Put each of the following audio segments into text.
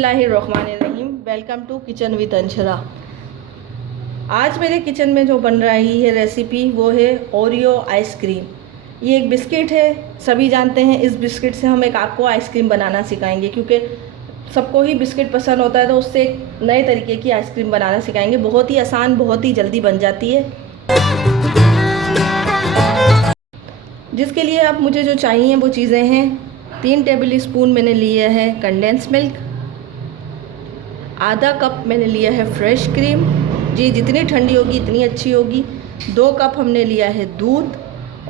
बिस्मिल्लाहिर्रहमानिर्रहीम। Welcome to kitchen with Anshara. आज मेरे किचन में जो बन रही है रेसिपी वो है ओरियो आइसक्रीम। ये एक बिस्किट है, सभी जानते हैं। इस बिस्किट से हम एक आपको आइसक्रीम बनाना सिखाएंगे, क्योंकि सबको ही बिस्किट पसंद होता है, तो उससे एक नए तरीके की आइसक्रीम बनाना सिखाएंगे। बहुत ही आसान, बहुत ही जल्दी बन जाती है। जिसके लिए अब मुझे जो चाहिए वो चीज़ें हैं। 3 टेबल स्पून मैंने लिए है कंडेंस मिल्क, आधा कप मैंने लिया है फ्रेश क्रीम, जी जितनी ठंडी होगी इतनी अच्छी होगी। 2 कप हमने लिया है दूध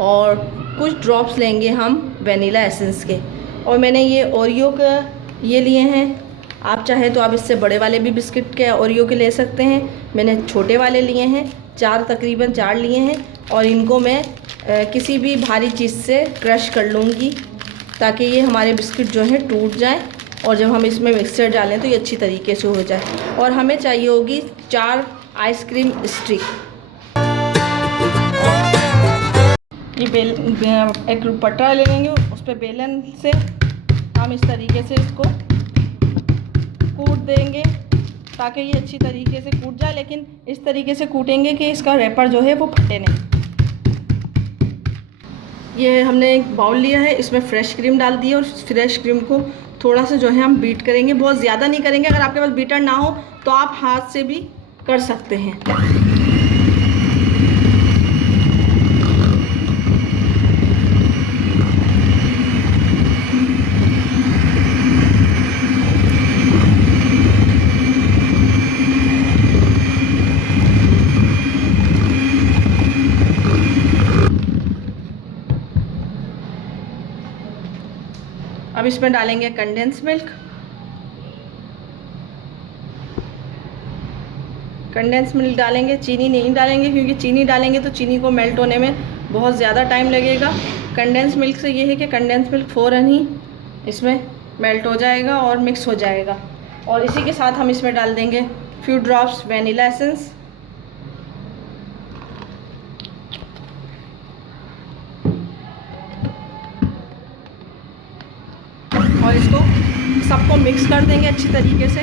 और कुछ ड्रॉप्स लेंगे हम वनीला एसेंस के। और मैंने ये ओरियो का ये लिए हैं। आप चाहे तो आप इससे बड़े वाले भी बिस्किट के ओरियो के ले सकते हैं। मैंने छोटे वाले लिए हैं, तकरीबन 4 लिए हैं। और इनको मैं किसी भी भारी चीज़ से क्रश कर लूँगी, ताकि ये हमारे बिस्किट जो है टूट जाए और जब हम इसमें मिक्सचर डालें तो ये अच्छी तरीके से हो जाए। और हमें चाहिए होगी 4 आइसक्रीम स्टिक। ये एक पटरा ले लेंगे, उस पर बेलन से हम इस तरीके से इसको कूट देंगे ताकि ये अच्छी तरीके से कूट जाए। लेकिन इस तरीके से कूटेंगे कि इसका रैपर जो है वो फटे नहीं। ये हमने एक बाउल लिया है, इसमें फ्रेश क्रीम डाल दी है और फ्रेश क्रीम को थोड़ा सा जो है हम बीट करेंगे। बहुत ज़्यादा नहीं करेंगे, अगर आपके पास बीटर ना हो तो आप हाथ से भी कर सकते हैं। अब इसमें डालेंगे कंडेंस मिल्क। कंडेंस मिल्क डालेंगे, चीनी नहीं डालेंगे, क्योंकि चीनी डालेंगे तो चीनी को मेल्ट होने में बहुत ज़्यादा टाइम लगेगा। कंडेंस मिल्क से ये है कि कंडेंस मिल्क फ़ौरन ही इसमें मेल्ट हो जाएगा और मिक्स हो जाएगा। और इसी के साथ हम इसमें डाल देंगे फ्यू ड्रॉप्स वनीला एसेंस। और इसको सबको मिक्स कर देंगे अच्छी तरीके से।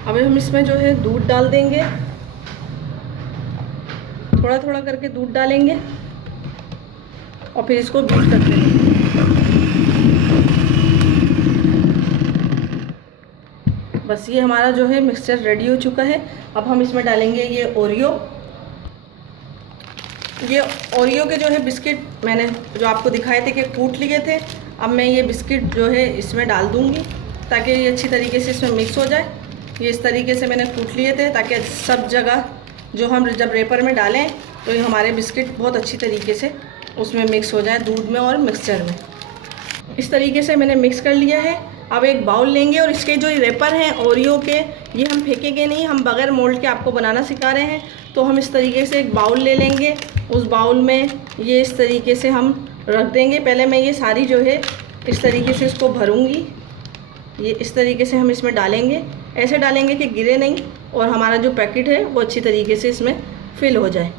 अब हम इसमें जो है दूध डाल देंगे, थोड़ा थोड़ा करके दूध डालेंगे और फिर इसको बीट कर देंगे। बस ये हमारा जो है मिक्सचर रेडी हो चुका है। अब हम इसमें डालेंगे ये ओरियो के जो है बिस्किट मैंने जो आपको दिखाए थे कि कूट लिए थे। अब मैं ये बिस्किट जो है इसमें डाल दूँगी ताकि ये अच्छी तरीके से इसमें मिक्स हो जाए। ये इस तरीके से मैंने कूट लिए थे ताकि सब जगह जो हम जब रेपर में डालें तो ये हमारे बिस्किट बहुत अच्छी तरीके से उसमें मिक्स हो जाए, दूध में और मिक्सचर में। इस तरीके से मैंने मिक्स कर लिया है। अब एक बाउल लेंगे और इसके जो रेपर हैं ओरियो के, ये हम फेंकेंगे नहीं, हम बगैर मोल्ड के आपको बनाना सिखा रहे हैं। तो हम इस तरीके से एक बाउल ले लेंगे, उस बाउल में ये इस तरीके से हम रख देंगे। पहले मैं ये सारी जो है इस तरीके से इसको भरूंगी। ये इस तरीके से हम इसमें डालेंगे, ऐसे डालेंगे कि गिरे नहीं और हमारा जो पैकेट है वो अच्छी तरीके से इसमें फिल हो जाए।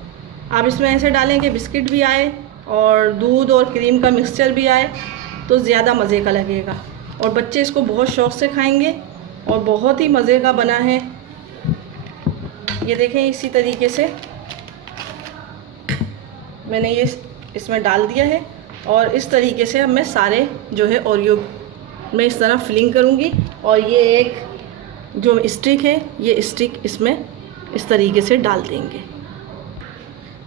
आप इसमें ऐसे डालें कि बिस्किट भी आए और दूध और क्रीम का मिक्सचर भी आए, तो ज़्यादा मज़े का लगेगा और बच्चे इसको बहुत शौक़ से खाएंगे और बहुत ही मज़े का बना है। ये देखें, इसी तरीके से मैंने ये इसमें डाल दिया है और इस तरीके से अब मैं सारे जो है ओरियो में इस तरह फिलिंग करूँगी। और ये एक जो स्टिक है, ये स्टिक इसमें इस तरीके से डाल देंगे।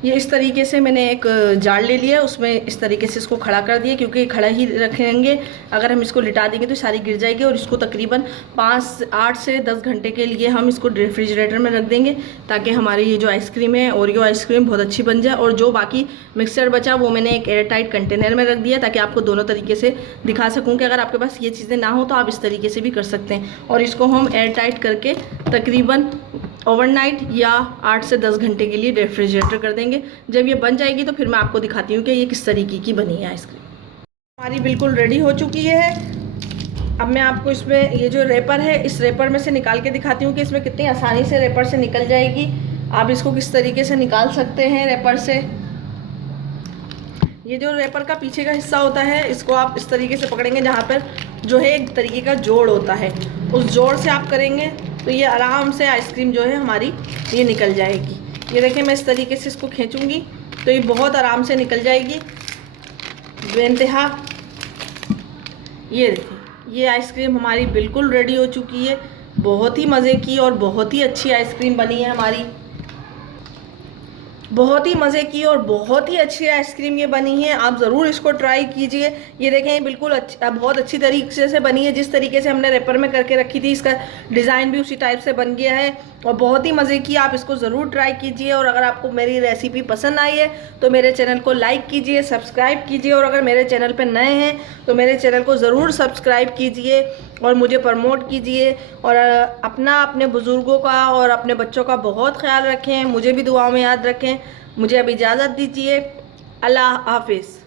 ये इस तरीके से मैंने एक जार ले लिया, उसमें इस तरीके से इसको खड़ा कर दिया, क्योंकि खड़ा ही रखेंगे। अगर हम इसको लिटा देंगे तो सारी गिर जाएगी। और इसको तकरीबन 8 से 10 घंटे के लिए हम इसको रेफ्रिजरेटर में रख देंगे, ताकि हमारी ये जो आइसक्रीम है ओरियो आइसक्रीम बहुत अच्छी बन जाए। और जो बाकी मिक्सचर बचा वो मैंने एक एयर टाइट कंटेनर में रख दिया, ताकि आपको दोनों तरीके से दिखा सकूँ कि अगर आपके पास ये चीज़ें ना हो तो आप इस तरीके से भी कर सकते हैं। और इसको हम एयर टाइट करके तकरीबन ओवरनाइट या 8 से 10 घंटे के लिए रेफ्रिजरेटर कर देंगे। जब ये बन जाएगी तो फिर मैं आपको दिखाती हूँ कि ये किस तरीके की बनी है आइसक्रीम। हमारी बिल्कुल रेडी हो चुकी है। अब मैं आपको इसमें ये जो रेपर है, इस रेपर में से निकाल के दिखाती हूँ कि इसमें कितनी आसानी से रेपर से निकल जाएगी। आप इसको किस तरीके से निकाल सकते हैं रेपर से। ये जो रैपर का पीछे का हिस्सा होता है, इसको आप इस तरीके से पकड़ेंगे जहाँ पर जो है एक तरीके का जोड़ होता है, उस जोड़ से आप करेंगे तो ये आराम से आइसक्रीम जो है हमारी ये निकल जाएगी। ये देखिए मैं इस तरीके से इसको खींचूंगी तो ये बहुत आराम से निकल जाएगी बेइंतहा। ये देखिए ये आइसक्रीम हमारी बिल्कुल रेडी हो चुकी है। बहुत ही मज़े की और बहुत ही अच्छी आइसक्रीम बनी है हमारी, बहुत ही मज़े की और बहुत ही अच्छी आइसक्रीम ये बनी है। आप ज़रूर इसको ट्राई कीजिए। ये देखें ये बिल्कुल बहुत अच्छी तरीके से बनी है। जिस तरीके से हमने रैपर में करके रखी थी, इसका डिज़ाइन भी उसी टाइप से बन गया है और बहुत ही मज़े की। आप इसको ज़रूर ट्राई कीजिए और अगर आपको मेरी रेसिपी पसंद आई है तो मेरे चैनल को लाइक कीजिए, सब्सक्राइब कीजिए और अगर मेरे चैनल पर नए हैं तो मेरे चैनल को ज़रूर सब्सक्राइब कीजिए और मुझे प्रमोट कीजिए। और अपने बुज़ुर्गों का और अपने बच्चों का बहुत ख्याल रखें, मुझे भी दुआओं में याद रखें। मुझे अब इजाज़त दीजिए। अल्लाह हाफिज़।